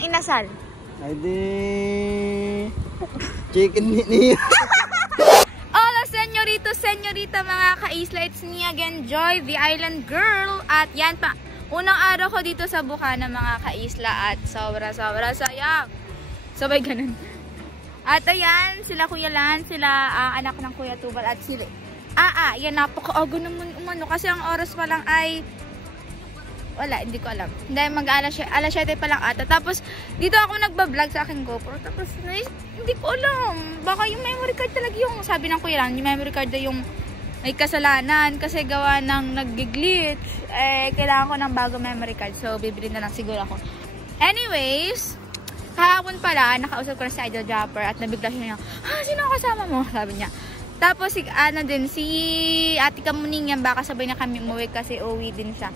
ng inasal? Ay di... Chicken niya. Hola, senyorita, mga ka-isla. It's me again, Joy, the island girl. At yan pa, unang araw ko dito sa Bukana, mga ka-isla. At sobra saya. Sabay ganun. At ayan, sila Kuya Lan, sila anak ng Kuya Tubal. At sila, yan, napaka-aga naman umano. Kasi ang oras pa lang ay... Wala, hindi ko alam. Hindi, mag-alas 7 pa lang ata. Tapos, dito ako nagbablog sa aking GoPro. Tapos, hindi ko alam. Baka yung memory card talaga yung, sabi ng Kuya Lan, yung memory card na yung may kasalanan. Kasi gawa ng nag-glitch. Kailangan ko ng bago memory card. So, bibili na lang siguro ako. Anyways, kahapon pala, nakausap ko na si Idol Japper. At nabigla siya niya, sino kasama mo? Sabi niya. Tapos, si Ate Kamuning yan, baka sabay na kami umuwi kasi uwi din siya.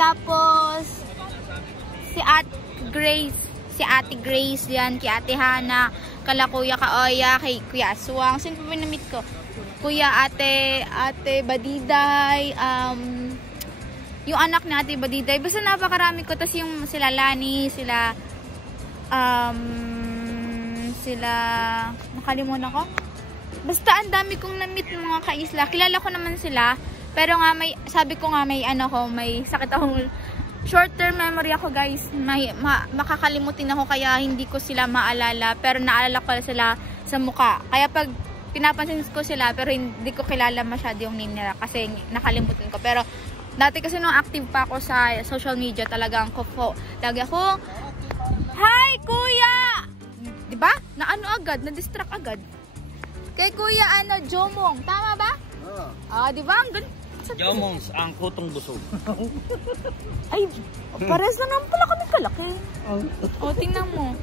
Tapos, si Ate Grace yan, kay Ate Hana, kala Kuya Kaoya, kay Kuya Aswang. Sino pa binamit ko? Kuya Ate Badiday, yung anak ni Ate Badiday. Basta napakarami ko. Tapos yung sila Lani, sila, nakalimutan ko. Basta ang dami kong na-meet ng mga ka-isla. Kilala ko naman sila. Pero nga sabi ko nga may sakit akong short term memory ako, guys. Makakalimutin ako kaya hindi ko sila maalala, pero naalala ko sila sa mukha. Kaya pag pinapansin ko sila pero hindi ko kilala masyado yung name nila kasi nakalimutan ko. Pero dati kasi nung active pa ako sa social media, talagang lagi ako, "Hi, Kuya!" 'Di ba? Na-distract agad. Kay Kuya Jomong, tama ba? Oo. 'Di ba? Ang ganda. Jomongs, ang kutong busog. Ay, pares lang naman pala kami kalaki. O, tingnan mo.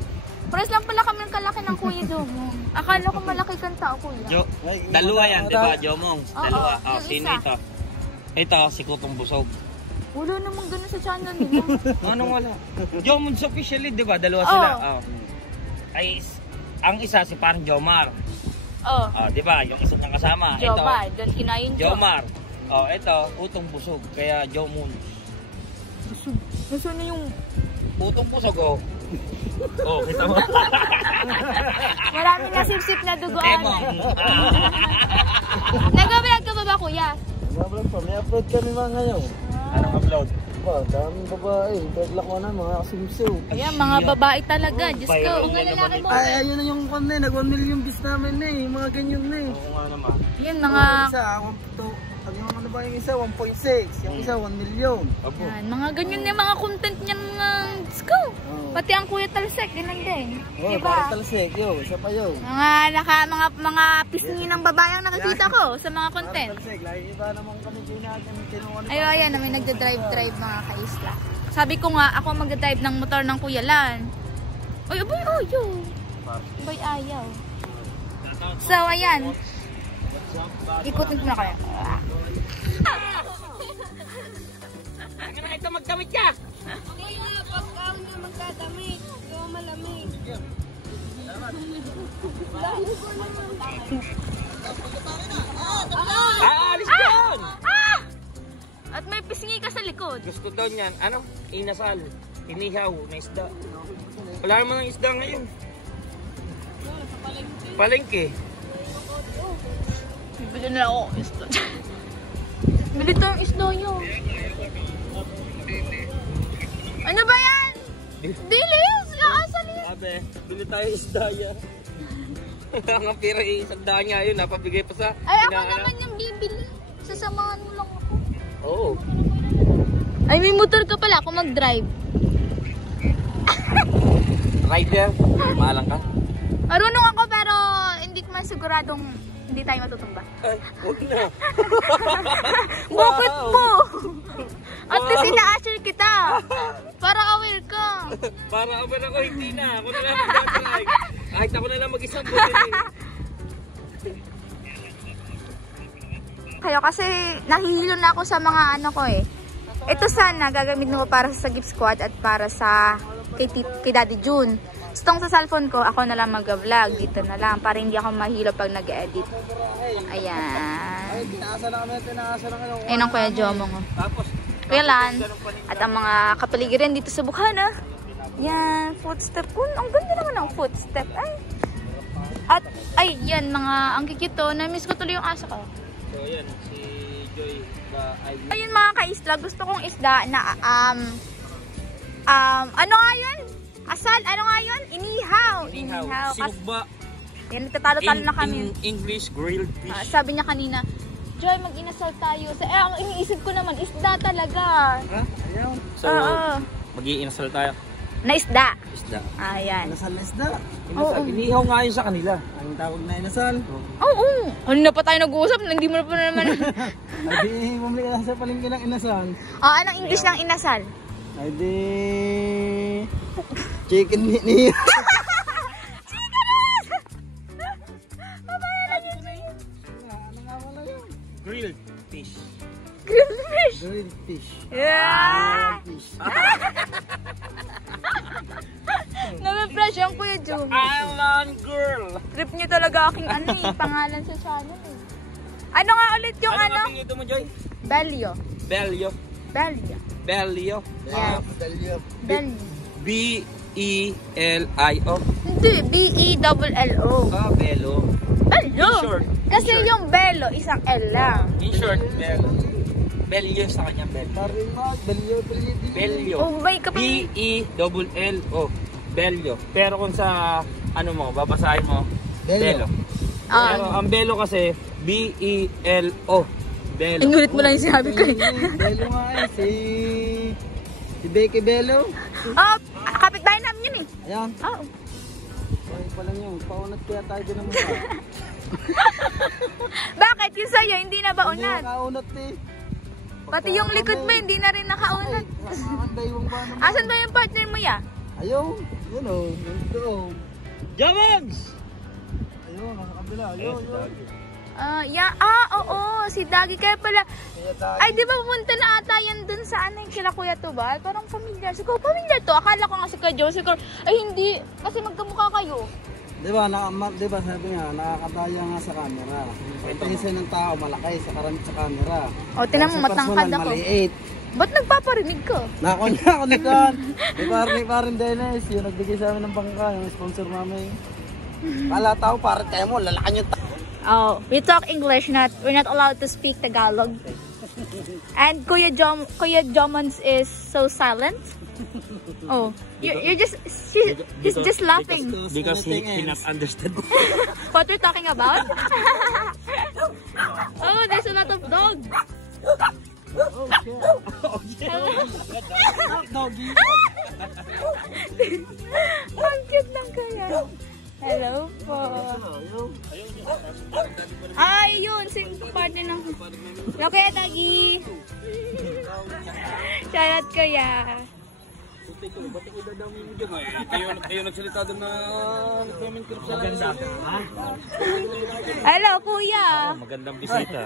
Pares lang pala kami kalaki ng Kuya Jomong. Akala ko malaki kang tao, Kuya. Dalawa yan, di ba, Jomongs? Dalawa. Sino isa? ito? Ito, si kutong busog. Wala namang ganun sa channel nila. Anong wala? Jomongs officially, di ba? Dalawa sila. Ay, ang isa si parang Jomar. Di ba? Yung isa niyang kasama. Jomar, doon kinain Jomar. Ito, utong busog, kaya Jomongs. Busog? Nasaan na yung... Utong busog, kita mo. Maraming nasipsip na dugoan. Nag-vlog ka ba, Kuya? Nag-vlog pa, may upload kami mga ngayon. Anong upload? Daming babae, bedlak ko na, mga kasimsiw. Ayan, mga babae talaga, Diyos ko. Ay, ayun na yung nag 1 million views namin yung mga ganyan Oo nga naman. Yan, mga... Ano ba yung isa? 1.6. Yung isa, 1 million. Yan, mga ganyan na mga content niyang Diyos ko. Pati ang Kuya Talsek, ganun din. Diba? Talsek, isa pa yun. Mga pisngi ng babae ang nakikita ko sa mga content. Talsek, lagi iba naman kami kinuha. Ayan, may nagda-drive mga ka-isla. Sabi ko nga, ako magda-drive ng motor ng Kuya Lan. Ay, abay, Abay, ayaw. So, ayan. Ikutin ko na kayo. Ito, magdamit ka! Hindi nga, pagkaon na magdadamit. Ikaw malamig. Dahil ko naman. Alis doon! At may pisngi ka sa likod. Gusto daw niyan, inasal, inihaw na isda. Wala naman ng isda ngayon. Palengke. Bili na ako isda. Bili tayong isda nyo. Ano ba yan? Dili! Sabi, bili tayo isda yan. Ang pira isda niya yun, napabigay pa sa... Ay, ako naman yung bibili. Sasamahan mo lang ako. Oo. Ay, may motor ka pala. Ako mag-drive. Rider? Maalang ka? Marunong ako pero hindi ko man siguradong hindi tayo matutumba. Ay, huwag na. Bakit po? At least ina-assure kita. Para aware ka. Para aware ako, hindi na. Ako na lang mag-drive. Kahit ako na lang mag-isang butin. Kayo kasi nahihilo na ako sa mga ko Ito sana gagamitin ko para sa Sagip Squad at para sa kay Daddy June. Itong sa cellphone ko, ako na lang mag-vlog. Dito na lang, para hindi ako mahilo pag nag-edit. Ayan. Ayan ang Kuya Jomong. Kuya Lan. At ang mga kapaligiran dito sa Bukana. Yan, footstep. Ang ganda naman ng footstep. Ay. At, ay, yan, mga, ang kikito. Na-miss ko tuloy yung aso ko. So, yan, si Joy ba ay... Ayun mga ka-isla, gusto kong isda na, ano nga yun? Asal, ano nga yun? Inihaw. Sinugba. Yan, nagtatalo-talo na kami. In English, grilled fish. Sabi niya kanina, Joy, mag-inasal tayo. Ang iniisip ko naman, isda talaga. Ha? Ayaw. So, Oo. mag-i-inasal tayo. Na isda. Isda. Ayan. Inasal na isda. Oo. Inihaw nga yun sa kanila. Ang tawag na inasal. Oo. Ano na pa tayo nag-uusap? Hindi mo na pa naman. Ay di, bumili ka lang sa palengke ng inasal. Anong English ng inasal? Ay di, chicken ni. Grilled fish. Grilled fish. Grilled fish. Yeah. Fish. Nami-fresh yung Kuya Jun. Island girl. Trip niyo talaga aking pangalan sa channel eh. Ano nga ulit yung Ano ano? nga pingito mo, Joy? Belio. Belio. Belio. Belio. Yes. Dalyo. Belio. B-E-L-I-O. Hindi, B-E-L-L-O. Ah, Belo. Belio. In short. Kasi In short. yung Belo, isang L lang. In short, Belo. Belio sa kanya, Belio. Tarimag, dalyo. Belio. Oh, may kapag... B-E-L-L-O. Belio. Pero kung sa, ano mo, babasahin mo, Belo. Pero ang Belo kasi, B-E-L-O. Belo. Inulit mo lang yung sinabi ko eh. Belo nga eh, si Becky Belo. Oh, kapitbahay namin yun eh. Ayan. Oo. Ay pa lang yun, paunat kaya tayo din ng mukha. Bakit? Yung sa'yo, hindi na ba Hindi unat? nakaunat eh. Pati yung likod mo, hindi na rin nakaunat. Nakakandaywang ba naman? Asan ba yung partner mo ya? Ayaw, yun o, yun doon. Jamons! Ayun, nasa kabila, ayun. Oo, si Dagi. Kaya pala, Kaya tayo. ay di ba pumunta na ata yan dun sa ano yung kila Kuya Tubal? Parang familiar. Siguro familiar to. Akala ko nga si Kuya Joe. Siguro, ay hindi. Kasi magkamukha kayo. Diba, diba sabi nga, nakakadaya nga sa camera. Ang pinsan ng tao malaki sa camera. O, tinan mo, Sa matangkad personal, ako. maliit. Ba't nagpaparinig ka? Nako nikan. Di parin Dennis, yung nagbigay sa amin ng bangka, yung sponsor namin. Kala tao, parin tayo mo, lalakan yung tao. Oh, we talk English, we're not allowed to speak Tagalog. And Kuya Jomons is so silent. Oh, you're just, he's just laughing. Because he cannot understand. What we're talking about? Oh, there's a lot of dogs. Doggy. Ang cute lang kaya. Hello po. Ay, yun. Si partner ng... Hello kaya, Dagi. Shoutout kaya. Ba't ko dadawin mo dyan? Kayo nagsalita doon na nag-comment sa maganda. Hello, kuya. Magandang bisita.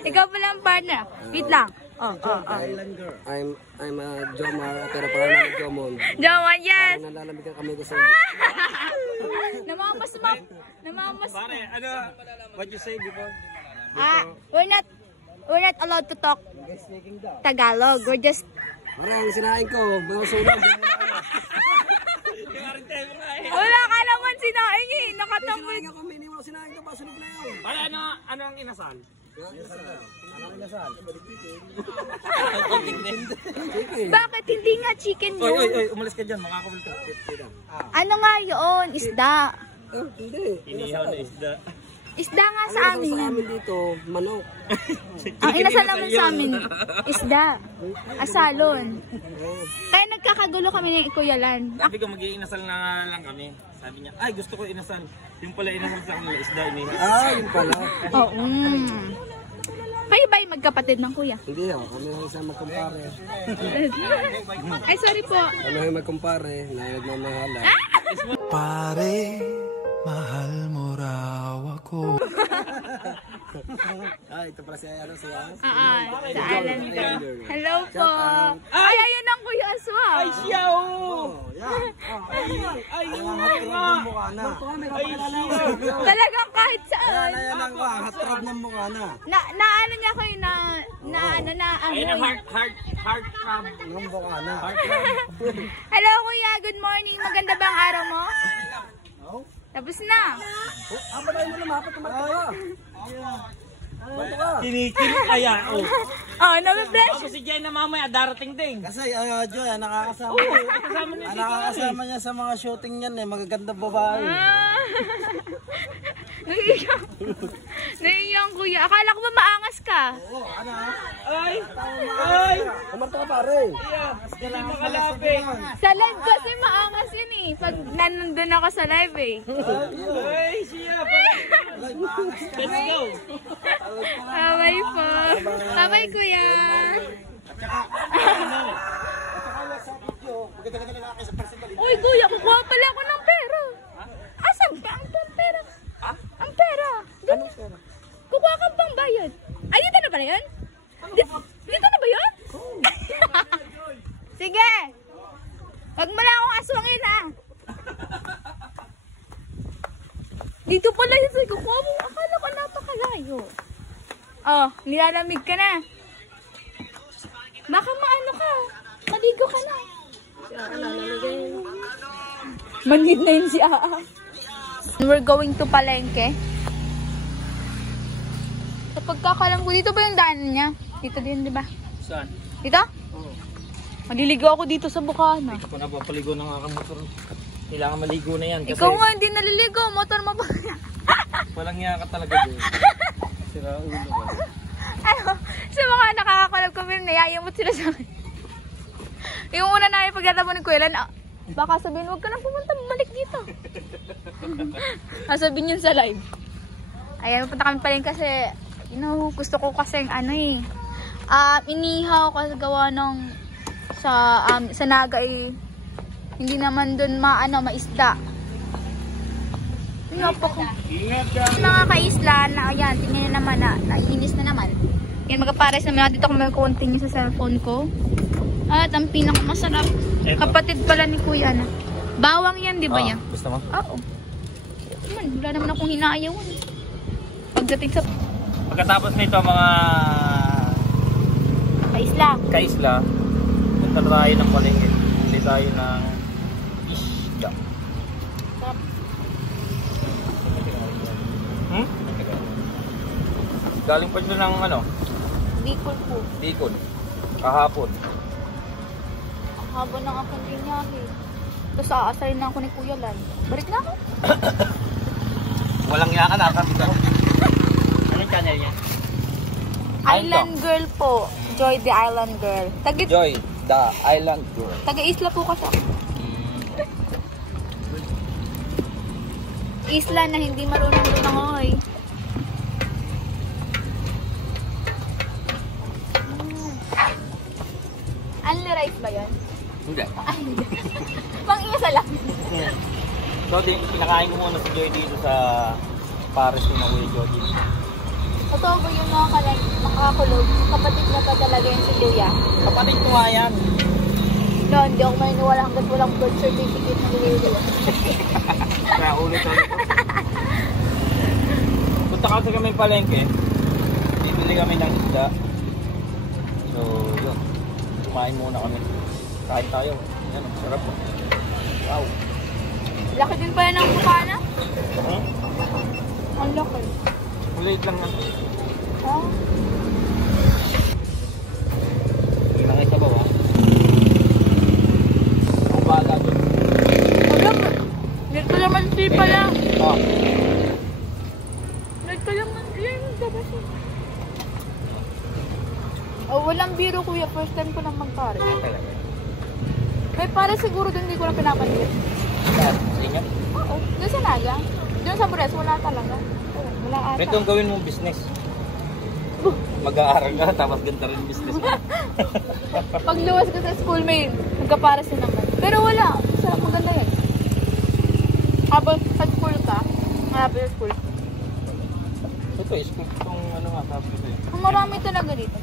Ikaw pala ang partner. Wait lang. I'm a Jomar, pero parang Jomon. Jomon, yes. Nalalamigan kami kasi. Namamas. Pare, ano? What you say before? We're not allowed to talk Tagalog. We're just... Parang sinain ko, bago sunog. Wala ka naman sinaing eh. Nakatambol. Sinain ko, ba sunog na yun? Pare, ano ang inasal? Bakit hindi nga chicken Oy, yun? umalis ka dyan, makakabalik ka. Ano nga yun? Isda. Hindi. Inihaw na isda. Isda nga sa amin. Sa amin dito, manok. Ang inasal naman sa amin, isda. Asalon. Kaya nagkakagulo kami ni Kuya Lan. Sabi ko, mag-iinasal na lang kami. Sabi niya, ay gusto ko inasal. Yung pala inasal sa kanila, isda inihaw. Yun pala. Oo. Kayo ba yung magkapatid ng kuya? Hindi kami lang isa magkumpare. Ay, sorry po. Kami lang magkumpare, nagmamahala. Pare, mahal mo raw ako. Ito pala si Ayano, si Ayano. Sa Alan Girl. Hello po. Ay, ayun ang Kuya Aswa. Ay, siyaw! Ay, yung mukha na. Talagang kahit sa Ayan ang hatrap ng mukha na. Ano niya kayo na Ayun ang amoy. heart crab. Ng mukha na. Hello kuya, good morning. Maganda ba ang araw mo? Tapos na. Patay mo na, mapat naman ka. Kinikilig kaya. Oh, nabe-bless. Ako si Jenna mamaya darating din. Kasi Joy, nakakasama niya sa mga shooting niyan eh, magagandang babae. Naiiyak kuya. Akala ko ba maangas ka? Oo, ano? Ay! Kumarto ka pare. Hindi makalapit. Sa live kasi maangas yun eh. Pag nandun ako sa live eh. Ay, siya. Let's go. Bye po. Bye kuya. Uy kuya, kukuha pala ako ng pera. Asan ba ang pera? Ang pera. Anong pera? Kukuha kang pang bayad. Ay, dito na ba na yun? Dito na ba yun? Sige. Wag mo na akong aswangin ha. Dito pala yun. Kukuha mo. Akala ko napakalayo. Oh, nilalamig ka na. Baka maano ka. Maligo ka na. Manid na yun si Aa. We're going to Palengke. Sa pagkakalam ko, dito ba yung daanan niya? Dito din, di ba? Saan? Dito? Oo. Maliligo ako dito sa Bukana. Ako na papaligo ng aking motor. Kailangan maligo na yan. Kasi Ikaw nga, hindi naliligo. Motor mo ba? walang niya ka talaga doon. Sira ulo ba? Ano? Sa mga nakakakalab kami, nayayamot sila sa akin. Yung una namin pagkatapon ni Kuya Lan, baka sabihin, huwag ka na pumunta, balik dito. Sasabihin yun sa live. Ayan, punta kami pa rin kasi, gusto ko kasi inihaw kasi gawa ng sa Naga hindi naman dun maisda. Ingat ko. Mga kaisla na, ayan, tingnan nyo naman naiinis na naman. Yan, magpapares naman dito kung may continue sa cellphone ko. At ang pinakamasarap, kapatid pala ni Kuya na. Bawang yan, di ba yan? Gusto mo? Oo. Wala naman akong hinaayawan. Pagdating sa Pagkatapos nito mga kaisla, punta tayo ng palengke. Hindi tayo ng isda. Galing pa dito ng Bicol po. Bicol. Kahapon. Haba ng akong binyahe. Tapos aasarin na ako ni Kuya Lan. Balik na ako. Walang yaka, nakakabit ako. Anong channel niya? Island Girl po. Joy the Island Girl. Joy, the Island Girl. Taga-isla po kasi ako. Isla na hindi marunong lumangoy. Only rice ba yun? Hindi. Ay, hindi. Pang-isa lang. So, pinakain ko muna si Joy dito sa Paris ni Kuya Joy. Totoo ba yung mga makakulog? Kapatid na pa talaga yun si Kuya? Kapatid ko nga yan. No, hindi ako maniniwala hanggat walang birth certificate ng Kuya. Kaya ulit. Punta kasi kami palengke. Bibili kami ng isda. So, yun. Kumain muna kami. Kain tayo. Yan, sarap po. Wow. Laki din pala ng Bukana? Ang laki. Ulit lang na. Oh. Nakita ba ba? Ang bala doon. Alam mo, dito naman si pala. Oh. Dito naman, yun, dapat siya. Oh, walang biro Kuya, first time ko lang magpare. May pare siguro doon, hindi ko lang pinapansin. Ingat. Oo, doon sa Naga. Doon sa Bures, wala talaga. Wala ata. Ito ang gawin mong business. Mag-aaral ka, tapos ganito rin business mo. Pag luwas ko sa school, may magkapares na naman. Pero wala. Sarap, maganda yan. Habang sa school ka, habang sa school. Ito, school itong sabi ko sa'yo. Ang marami talaga dito.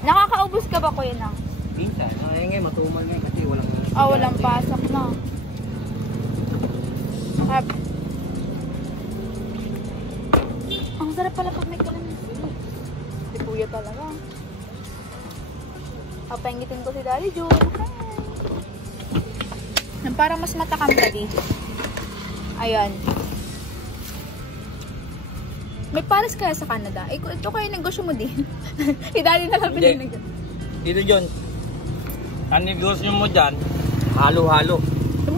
Nakakaubos ka ba, Kuya, na? Pinta. Ngayon, matumal ngayon kasi walang... Walang pasok na. Papaingitin ko si Daddy June. Nang parang mas matakam ka dito. Ayan. May pares kaya sa Canada? Ito kaya negosyo mo din. Si Daddy na lang pinag. Dito John. Ang negosyo mo dyan, halo-halo.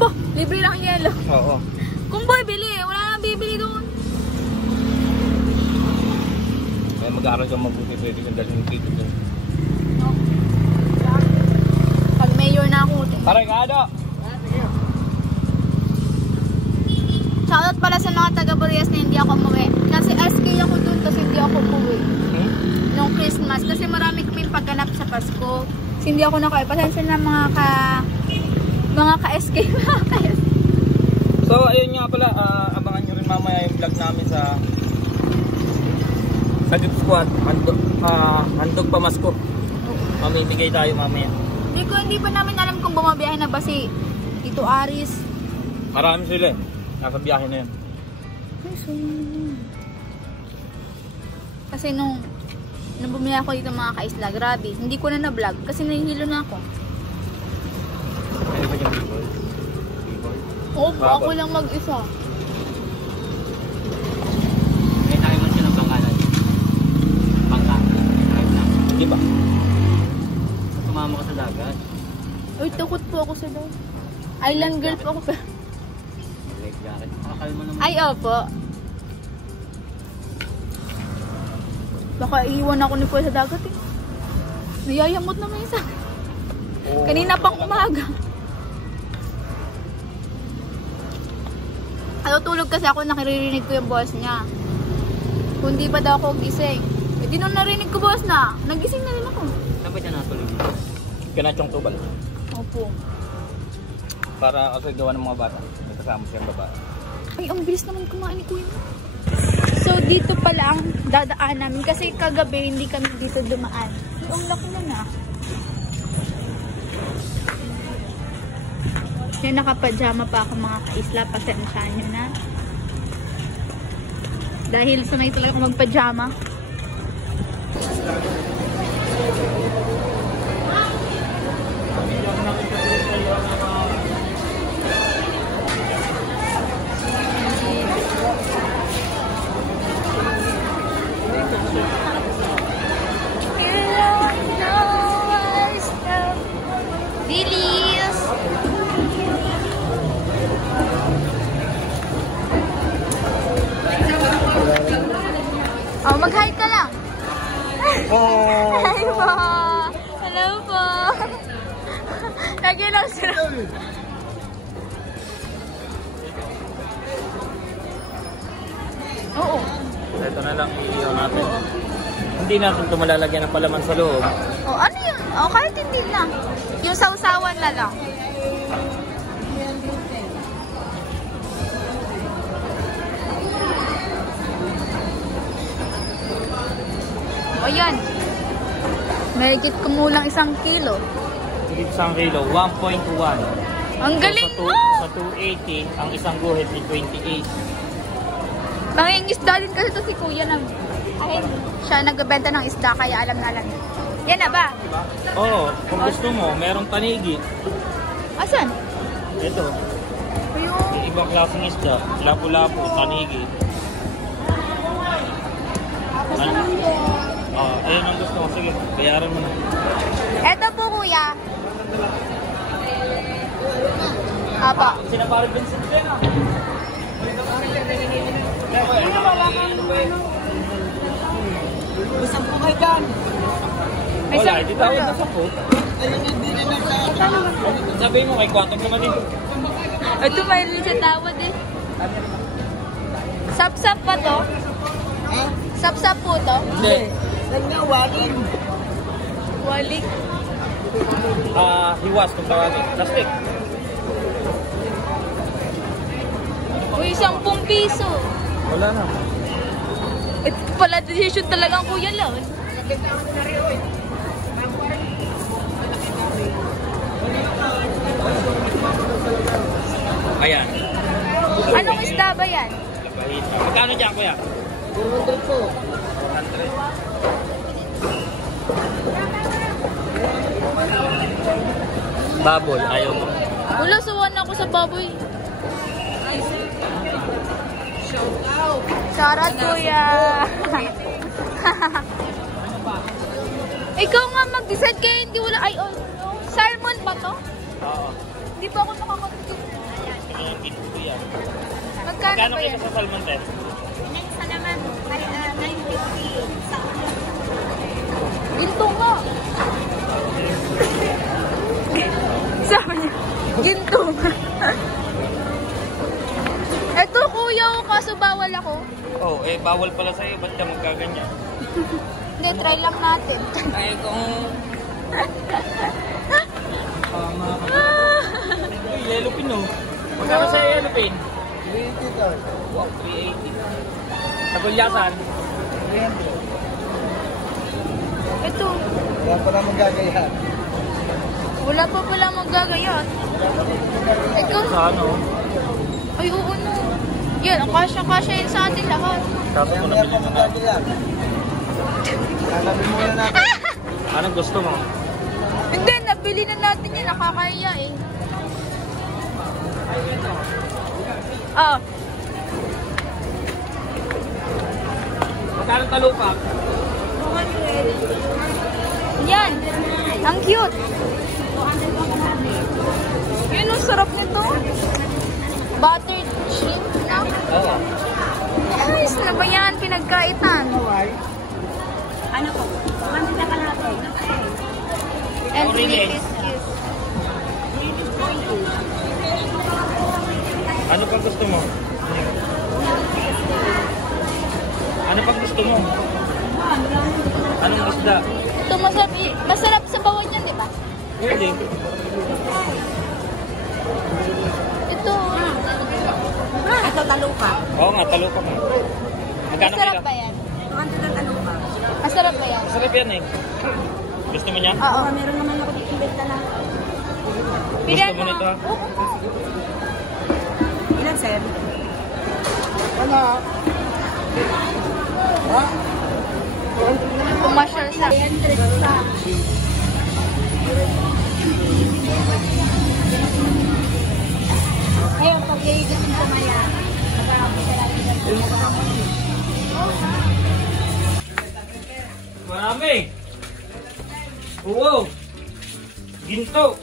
Ba, libre lang yelo. Oo. Kung bibili, wala nang bibili doon. Kaya mag-aaral ka mabuti, pwede kang dalhin dito doon. Pag mayor na ako. Aray, Kado! Shoutout pala sa mga taga-Burias na hindi ako umuwi. Kasi SK ako doon, tapos hindi ako umuwi. Nung Christmas. Kasi marami kaming pagganap sa Pasko. Kasi hindi ako nakaya. Pasensya na mga ka-SK. So, ayun nga pala, abangan nyo rin mamaya yung vlog namin sa Gift Squad. Handog pamasko. Mamimigay tayo mamaya. Hindi pa namin alam kung bumabiyahe na ba si Tito Aris. Marami sila eh. Nasa biyahe na yun. Kasi nung bumili ako dito mga ka-isla, grabe. Hindi ko na na-vlog kasi nahihilo na ako. Pwede ba yung b-boy? B-boy? Oo, ako lang mag-isa. May tayo mo siya ng bangkalan. Bangka. Di ba? Sumama ka sa dagat. Uy, takot po ako sa doon. Island girl po ako. Life jacket. Nakakalma naman. Ay, opo. Baka iiwan ako ni Kuya sa dagat eh. Nayayamot naman isa. Oh. Kanina pang umaga. Tulog kasi ako, nakiririnig ko yung boss niya. Kung di pa daw ako gising. Eh di nung narinig ko boss na, nagising na rin ako. Saan ba siya natulog? Ganachong tubal. Opo. Para kasi gawa ng mga bata. May kasama siyang babae. Ay, ang bilis naman kumain ni Kuya. So dito pala ang dadaan namin kasi kagabi hindi kami dito dumaan. Ang laki na na. Yan, nakapajama pa ako mga ka-isla. Pasensya nyo na. Dahil sanay talaga ako magpajama. Dilis! Oh, mag-hi ka lang. Hi po. Hello po. Lagi lang sila. Oo. Ito na lang i-iyaw natin. Hindi natin ito malalagyan ng palaman sa loob. Oh, ano yun? Oh, kahit hindi na. Yung sausawan na lang. O yan. Mahigit kumulang 1 kilo. Higit 1 kilo, 1.1. Ang galing So, mo! sa 280, ang isang guhit ay 28. Mangingisda din kasi to si Kuya na siya nagbebenta ng isda kaya alam na alam. Yan na ba? Oo, kung gusto mo, merong tanigi. Asan? Ito, Ayun. ibang klaseng isda. Lapu-lapu, tanigi. Ayun ang gusto mo. Sige, bayaran mo na. Eto po Kuya. Apa? Sinaparang Vincent din ah. Gusto po kayo dyan. Wala, hindi tawag na 10. Sabihin mo kay Quantum naman din. Ito mayroon siya tawad eh. Sap-sap pa to? Sap-sap po to? Hindi. Saan nga, walin? Walik. Hiwas kung tawagin. Plastic. Uy, 10 piso. Wala na. Ito pala decision talaga ang Kuya Lon. Ayan. Anong isda ba yan? Lapahita. Magkano dyan, kuya? 200 po. 100. Baboy, ayaw mo. Wala, sawan ako sa baboy. Shoutout, kuya. Ikaw nga mag-decide kaya hindi wala. Ay, oh, salmon ba to? Oo. Hindi pa ako nakakapunti. Magkano Magkano ba kayo yan? sa salmon din? Isa naman, 950. Ginto nga. Sabi niya, ginto nga. Eto kuya, kaso bawal ako. Oh, eh bawal pala sa'yo. Ba't ka magkaganyan? Hindi, try lang natin. Ay, kung... Yellow pin, oh. Magkano sa yellow pin? 380 daw. Wow, 380. Sa gulyasan? Ito, Wala pa naman gagayahan. wala pa pala magagayat. Ito, Sa ano? ay oo no. Yan, ang kasya-kasya yun sa atin lahat. Tapos ko Wala nabili pa mo naman na. gagayahan. Lalabin muna natin. Anong gusto mo? Hindi, nabili na natin yun. Nakakaya eh. Ah, Magkano talupak? yan. Ang cute. Yun, ang sarap nito. Buttered shrimp na. Oo. Ayos na ba yan? Pinagkaitan. Ano po? 100 na ka natin. And Oh, really? kiss. Ano pag gusto mo? Ano pag gusto mo? Anong isda? Ito masarap sa bawon yan, di ba? Pwede. Ito. Ito talupa. Oo nga, talupak mo. Magkano Masarap kilo? ba yan? 200 na talupa. Masarap ba yan? Masarap yan eh. Gusto mo niya? Oo. Meron naman ako dito benta na. Pilihan Gusto mo nito? Ilan, sir? Wala. Ha? Pumasyal sa... Ayun, pag iigasin ko maya. Marami! Oo! Ginto!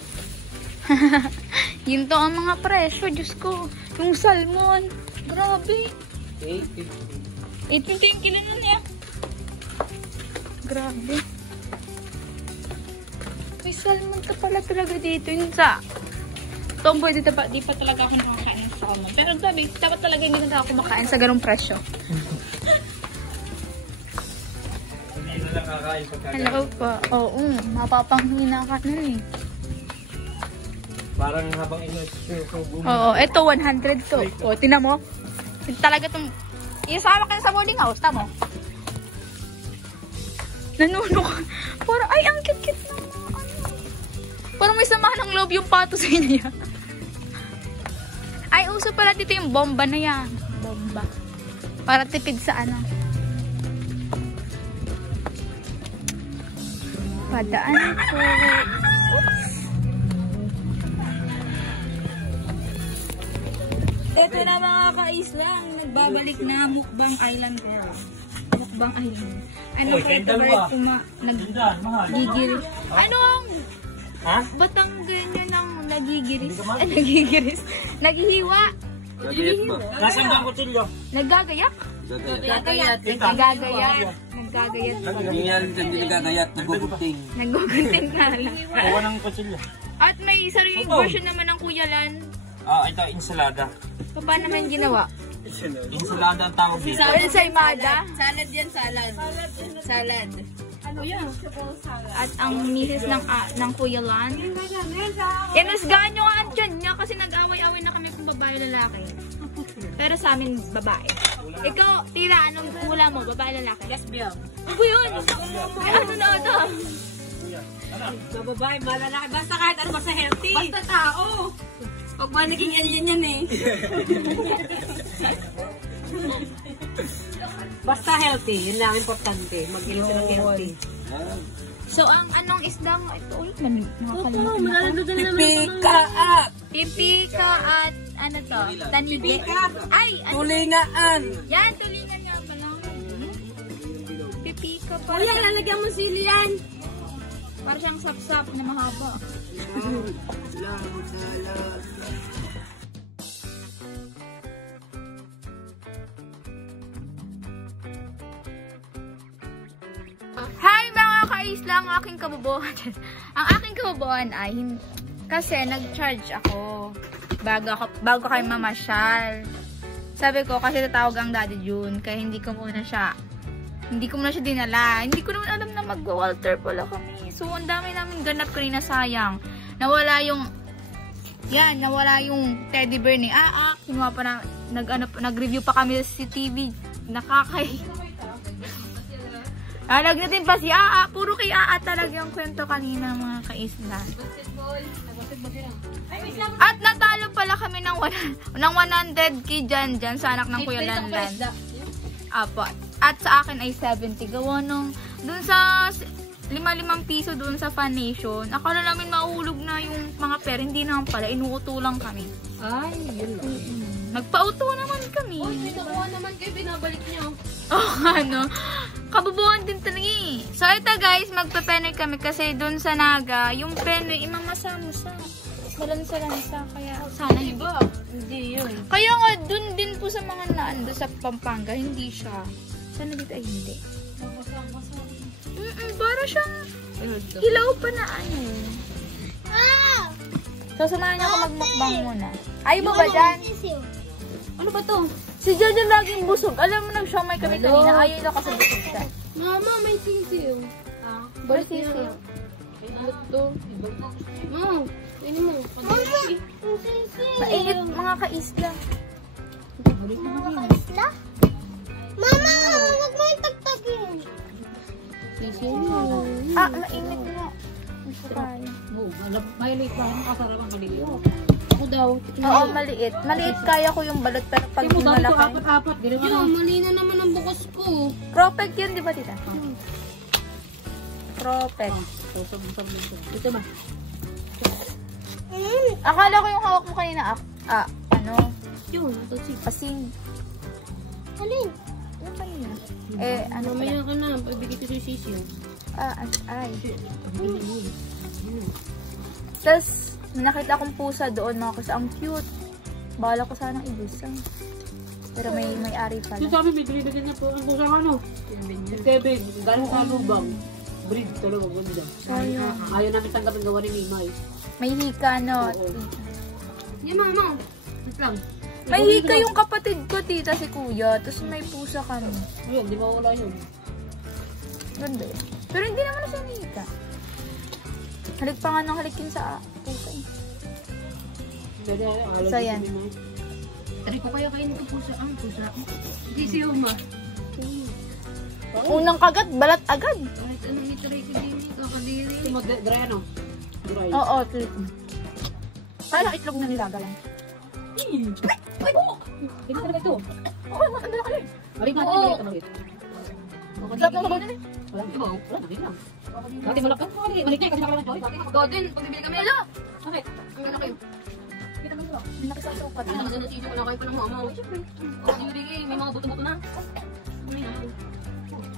Yun to ang mga presyo, Diyos ko. Yung salmon. Grabe. 850. 850 yung kilo nun eh. Grabe. May salmon ka pala talaga dito. Yun sa... Tomboy, di pa talaga ako nakakain sa salmon. Pero dapat talaga hindi na ako kumakain sa ganong presyo. Hindi na lang kakain pagkagaling. Hello po. Oo, mapapanghina ka nun eh. Parang habang ino-show Oo, eto 100 to. O, tinan mo. Talaga tong... Isama ka na sa boarding house, tamo. Nanuno ka. Parang, ay, ang cute-cute na mga ano. Parang may samahan ng loob yung pato sa inyo. Ay, uso pala dito yung bomba na yan. Bomba. Para tipid sa ano. Padaan po. Oops. Ito na mga ka-isla, ang nagbabalik na Mukbang Island Girl. Mukbang Island. Ano Uy, ka kayong ito dalawa. ba nagigiris? Anong Ha? batang ganyan ng nagigiris? Nagigiris. Naghihiwa. Nasaan ba ang kutsilyo? Naggagayak. Gagayat. Naggagayat. Naggagayat. Hindi yan hindi nagagayat, nagugunting. Naggugunting na lang. Kuha ng kutsilyo. At may sariling version naman ng Kuya Lan. Ito, ensalada. Paano naman ginawa? Ensalada ang tawag dito. Ano sa imada? Salad yan, salad. Salad. At ang misis ng Kuya Lan. Yan, usgahan nyo nga ang tiyan niya kasi nag-away-away na kami kung babae lalaki. Pero sa amin, babae. Ikaw, Tira, anong hula mo? Babae lalaki? Lesbian. Ano yun? Ano na ito? Bababae, malalaki. Basta kahit ano, basta healthy. Basta tao. Huwag ba naging alien yan eh. Basta healthy. Yun lang importante. Mag-ilis ng healthy. So, ang anong isda mo? Ito ulit, Pipika at ano to? Tanige. Ay! Ano? Tulingaan! Yan, tulingan nga pala. Pipika pa. Kuya, lalagyan mo sili yan. Para siyang sapsap na mahaba. Hi mga kaisla, ang aking kabubuhan. Ang aking kabubuhan ay kasi nag-charge ako bago kayo mamasyal. Sabi ko kasi tatawag ang Daddy June kaya hindi ko muna siya dinala. Hindi ko naman alam na mag-Walter pala kami. So ang dami namin ganap kanina, sayang. Nawala yung teddy bear ni Aa. Kinuha pa na nag-review pa kami sa CCTV. Nagnatin pa si Aa. Puro kay Aa talaga yung kwento kanina mga kaisla. At natalo pala kami ng 100k dyan sa anak ng Kuya Lanlan. Apo. At sa akin ay 70. Gawa nung dun sa 5 piso dun sa Fun Nation. Akala namin mahulog na yung mga pera. Hindi naman pala. Inuuto lang kami. Ay, yun lang. Nagpauto naman kami. Uy, may nakuha naman kayo. Binabalik niyo. Oh, ano. Kabubuhan din talaga eh. So, ito guys, magpe-penoy kami kasi dun sa Naga, yung penoy, imamasama sa malansa-lansa. Kaya, sana hindi. Hindi yun. Kaya nga, dun din po sa mga naando sa Pampanga, hindi siya. Sana dito ay hindi. Para siyang hilaw pa na ano. So, samahan niyo ako magmukbang muna. Ayaw mo ba dyan? Ano ba to? Si Jojo laging busog. Alam mo, nag-siomay kami kanina. Ayaw na kasi busog siya. Mama, may sisiw. Balik sisiw. Ito. Ini mo. Mainit mga kaisla. Mama, huwag mo yung tagtagin. Sisiw mo. Mainit na. Gusto kaya. Maliit pa. Makasarap ang maliit. Ako daw. Oo, maliit. Maliit kaya ko yung balot pero pag Hindi mo dami ko malaki. apat-apat. Yun, mali na naman ang bukas ko. Propeg yun, di ba tita? Propeg. Ito ba? Akala ko yung hawak mo kanina, ano? Yun, ito si. Asin. Alin? Ano ba yun? Ano pala? Mamaya ka na. Pagbigay ko sa sisiyo. Ay. Tapos, nakita kong pusa doon mga kasi ang cute. Bala ko sanang ibusan. Pero may ari pala. Yung sabi, bibigyan niya po ang kusang ano. Kevin, galing sa lubang. Breed talaga, ganda. Ayaw namin tanggapin gawa ni Mimay. May hika, no? Yan, mama. Wait lang. May hika yung kapatid ko, tita, si kuya. Tapos may pusa kami. Ayun, di mawala yun. Ganda yun. Pero hindi naman na siya may hika. Halik pa nga ng halikin sa pusa. So, yan. Tari ko kaya kayo nito pusa. Ang pusa. Hindi si Uma. Unang kagat, balat agad. Kahit anong itry ko din, kakadiri. Ito mo, dry ano? Dry. Oo, trip. Parang itlog na nilaga lang. Ay, buhok! Hindi talaga ito. Oo, ang dala ka rin. Balik natin, balik ito maliit. Sarap ng sabaw na rin. Wala, iba, wala, nakita lang. Bakit malak ka? Balik na, kasi nakalang Joy. Godin, pagbibili kami. Hello! Bakit? Ang gana kayo. Kita mo ito. May nakisasukat. Ano naman na sisyo ko na kayo pa ng mama. Siyempre. May mga buto-buto na.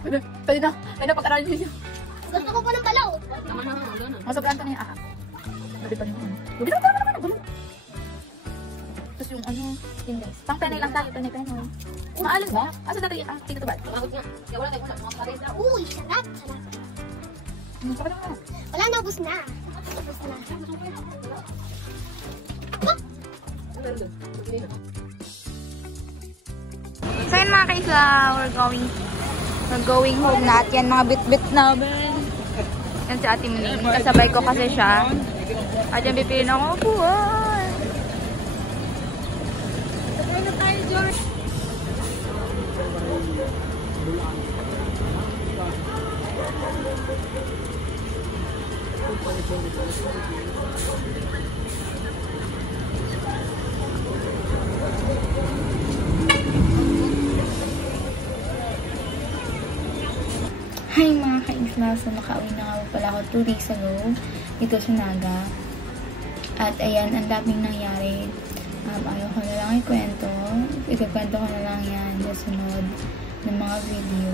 Pwede na. Pwede na pag-aralin siya. Gusto ko pa ng balaw. Tama na, gana. Masobrang ka na yung aha. Pwede pa naman. Pwede na naman. Gulo. Tapos yung ano, index. Pang penay lang tayo. Penay. Maalam ba? Asa dati ang tingin ito ba? Pagod nga. Kaya wala tayo mga kapatid na. Uy, sarap. Wala, naubos na. Naubos na. So yun mga kaisla, we're going home na at yan mga bit-bit namin. Yan si Ate Mning. Kasabay ko kasi siya. At yan pipilin ako. Buwan! Sabay na tayo, George. Hi mga ka-isla, so nakauwi na nga pala ako 2 days ago dito sa Naga. At ayan, ang daming nangyari. Ayaw ko na lang ikwento. Ikwento ko na lang yan sa sunod ng mga video.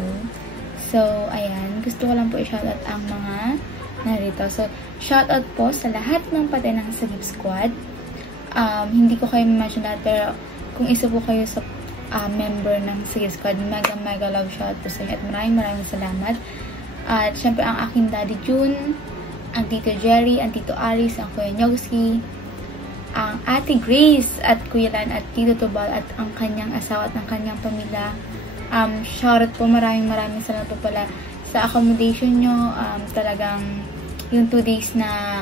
So, ayan, gusto ko lang po i-shoutout ang mga narito. So, shoutout po sa lahat ng patay ng Sagip Squad. Hindi ko kayo ma-mention lahat, pero kung isa po kayo sa member ng Sagip Squad, mega love shoutout po sa inyo at maraming salamat. At syempre ang aking Daddy June, ang Tito Jerry, ang Tito Aris, ang Kuya Nyogski, ang Ate Grace at Kuya Lan at Tito Tubal at ang kanyang asawa at ang kanyang pamilya. Shoutout po, maraming salamat po pala sa accommodation nyo. Talagang yung 2 days na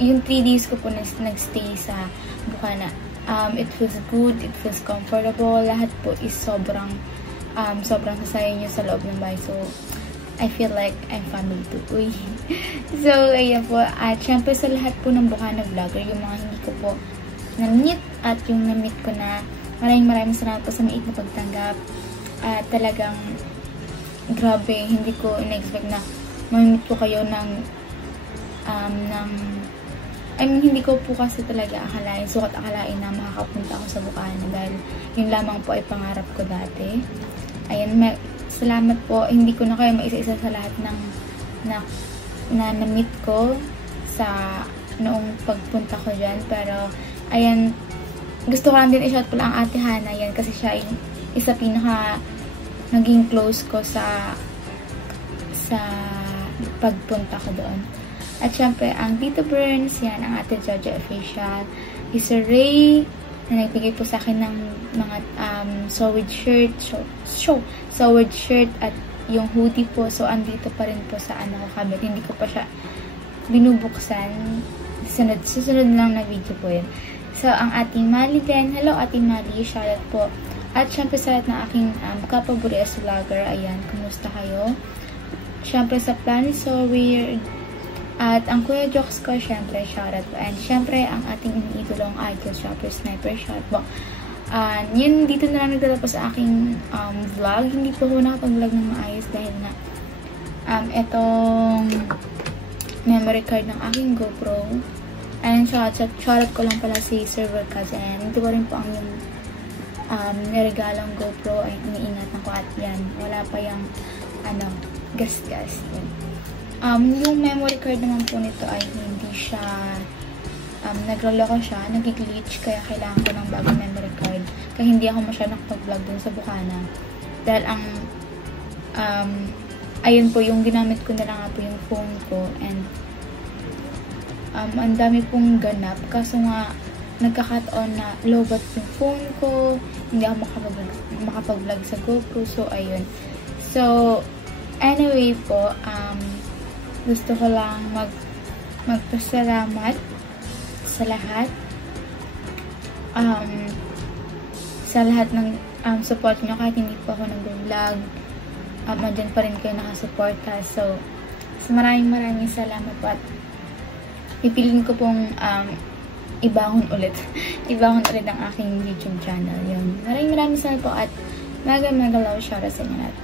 yung 3 days ko po nagstay sa Bukana. It feels good, it feels comfortable. Lahat po is sobrang sasaya nyo sa loob ng bahay. So, I feel like I'm family too. Uy. So, ayan po. At syempre sa lahat po ng Bukana vlogger, yung mga hindi ko po na-meet at yung na-meet ko na, maraming salamat po sa maiit na pagtanggap. At talagang grabe, hindi ko in-expect na ma-meet ko kayo hindi ko po kasi talaga akalain na makakapunta ako sa Bukana dahil yun lamang po ay pangarap ko dati. Ayan, salamat po. Hindi ko na kayo maisa-isa sa lahat ng na-meet ko sa noong pagpunta ko dyan. Pero, ayan, gusto ko lang din i-shout pala ang Ate Hana yan kasi siya ay isa pinaka naging close ko sa pagpunta ko doon. At syempre, ang Tito Burns, yan, ang Ate Jojo Official, Sir Ray, na nagbigay po sa akin ng mga sewed shirt at yung hoodie po. So, andito pa rin po sa cabinet. Hindi ko pa siya binubuksan. Susunod lang na video po yun. So, ang ating Mali din. Hello, ating Mali. Shoutout po. At syempre, sa lahat ng aking kapaburi as vlogger, ayan, kumusta kayo? Syempre, sa Planet So Weird, at ang Kuya Jokes ko, syempre, shoutout po. And syempre, ang ating iniidolong idol, Shopper Sniper, shoutout po. Yan, dito na lang nagtatapos sa aking vlog. Hindi po ako nakapag-vlog ng maayos dahil na itong memory card ng aking GoPro. And shoutout ko lang pala si Server Cousin. Ito pa rin po ang yung niregalong GoPro ay iniingatan ko at yan. Wala pa yung gas-gas. Yung memory card naman po nito ay hindi siya nagloloko siya, nag-glitch, kaya kailangan ko ng bagong memory card. Kaya hindi ako masyadong nakapag-vlog dun sa Bukana. Dahil ayun po, yung ginamit ko na lang nga po yung phone ko and ang dami pong ganap. Kaso nga, nagka-cut on na lobat yung phone ko, hindi ako makapag-vlog sa GoPro. So, ayun. So, anyway po, gusto ko lang magpasalamat sa lahat ng support nyo kahit hindi po ako nag-vlog. Andyan pa rin kayo nakasuporta. So maraming salamat po at pipiliin ko pong ibangon ulit ang aking YouTube channel. Yun. Maraming salamat po at mega love shoutout sa inyo lahat.